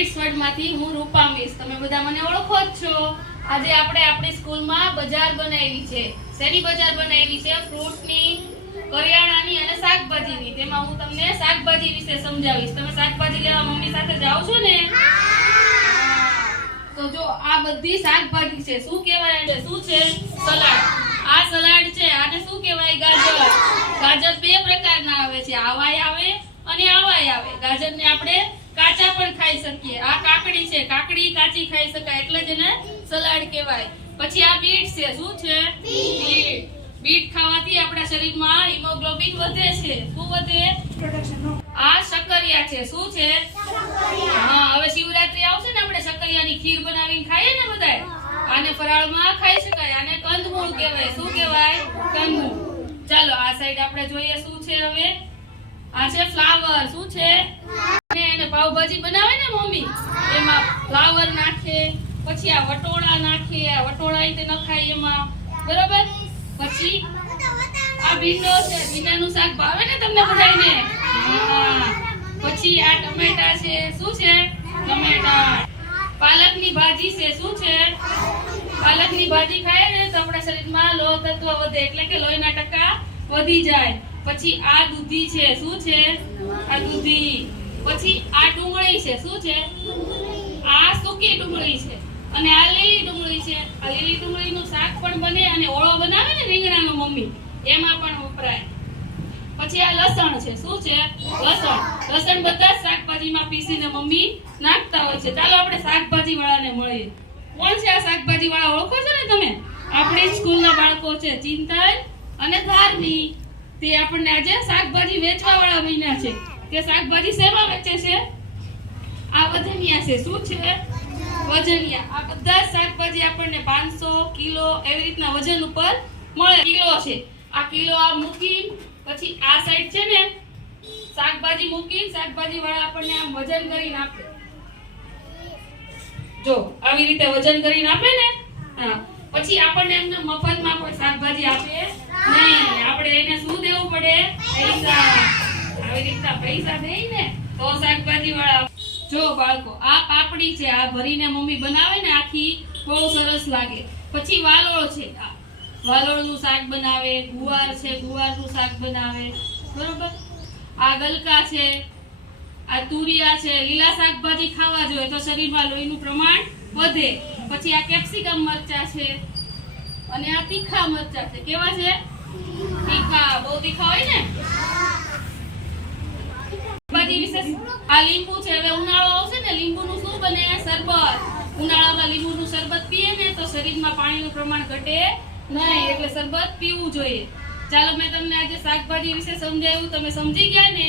Kids વર્લ્ડમાંથી હું રૂપા miss. તમે બધા મને ઓળખો જ છો. આજે આપણે આપણી સ્કૂલમાં બજાર બનાવી છે. શેની બજાર બનાવી છે? ફ્રૂટની, કરિયાણાની અને શાકભાજીની. તેમાં હું તમને શાકભાજી વિશે સમજાવીશ. તમે શાકભાજી લેવા મમ્મી સાથે જાઓ છો ને? તો જો આ બધી શાકભાજી છે. શું કહેવાય? શું છે? સલાડ. આ સલાડ છે. આને શું કહેવાય? ગાજર. ગાજર બે પ્રકારના આવે છે, આવાય આવે અને આવાય આવે. ગાજરને આપણે કાચા પણ ખાઈ શકીએ. આ કાકડી છે. કાકડી કાચી ખાઈ શકાય, એટલે જ એને સલાડ કહેવાય. પછી આ બીટ છે. શું છે? બીટ. બીટ ખાવાથી આપણા શરીરમાં હિમોગ્લોબિન વધે છે. શું વધે? આ શક્કરિયા છે. શું છે? હા, હવે શિવરાત્રી આવશે ને, આપણે શક્કરિયાની ખીર બનાવીને ખાઈએ ને બધાય. આને ફરાળમાં ખાઈ શકાય. આને કંદમૂળ કહેવાય. શું કહેવાય? કંદમૂળ. ચાલો આ સાઈડ આપણે જોઈએ શું છે. હવે આ છે ફ્લાવર. શું છે? એને પાવભાજી બનાવે ને મમ્મી, એમાં ફ્લાવર નાખે. પછી આ વટોળા નાખે. આ વટોળા તે નખાય એમાં, બરાબર. પછી આ ભીંડો છે. ભીંડાનું શાક ભાવે ને તમને બધાને? હા. પછી આ ટમેટા છે. શું છે? ટમેટા. પાલકની ભાજી છે. શું છે? પાલકની ભાજી ખાય ને તો આપણા શરીરમાં લોહ તત્વ વધે, એટલે કે લોહીના ટકા વધી જાય. પછી આ દૂધી છે. શું છે? આ દૂધી. પછી આ ડુંગળી છે. શું છે? આ સૂકી ડુંગળી છે. અને આ લીલી ડુંગળી છે. આ લીલી ડુંગળીનું શાક પણ બને અને ઓળો બનાવે ને રીંગણાનો મમ્મી, એમાં પણ વપરાય. પછી આ લસણ છે. શું છે? લસણ. લસણ બધા શાકભાજીમાં પીસીને મમ્મી નાખતા હોય છે. ચાલો આપણે શાકભાજી વાળાને મળીએ. કોણ છે આ શાકભાજી વાળા? ઓળખો છો ને તમે? આપણી સ્કૂલના બાળકો છે, ચિંતન અને ધાર્મી. તે આપણને આજે શાકભાજી વેચવા વાળા બન્યા છે. તે શાકભાજી શેમાં વેચે છે? આ વજનિયા છે. શું છે? વજનિયા. આ બધા શાકભાજી આપણને 500 કિલો એવી રીતના વજન ઉપર મળે. કિલો છે. આ કિલો આ મૂકી, પછી આ સાઈડ છે ને શાકભાજી મૂકી, શાકભાજી વાળા આપણને આમ વજન કરીને આપે. જો આવી રીતે વજન કરીને આપે ને. હા. પછી આપણને એમને મફતમાં કોઈ શાકભાજી આપે નહીં. આપણે એને શું દેવું પડે? પૈસા. આવી રીતના પૈસા દઈને તો શાકભાજી વાળા. જો બાળકો, આ પાપડી છે. આ ભરીને મમ્મી બનાવે ને આખી, બહુ સરસ લાગે. પછી વાલોળ છે. વાલોળનું શાક બનાવે. ગુવાર છે. ગુવારનું શાક બનાવે, બરોબર. આ ગલકા છે. આ તુરિયા છે. લીલા શાકભાજી ખાવા જોઈએ તો શરીરમાં લોહીનું પ્રમાણ વધે. પછી આ કેપ્સિકમ મરચા છે. અને આ તીખા મરચા છે. કેવા છે? તીખા. બહુ તીખા હોય ને. આ લીંબુ છે. હવે ઉનાળો આવશે ને, લીંબુનું શું બને? શરબત. ઉનાળામાં લીંબુનું શરબત પીએ ને તો શરીરમાં પાણીનું પ્રમાણ ઘટે નહીં, એટલે શરબત પીવું જોઈએ. ચાલો મેં તમને આજે શાકભાજી વિશે સમજાવ્યું. તમે સમજી ગયા ને?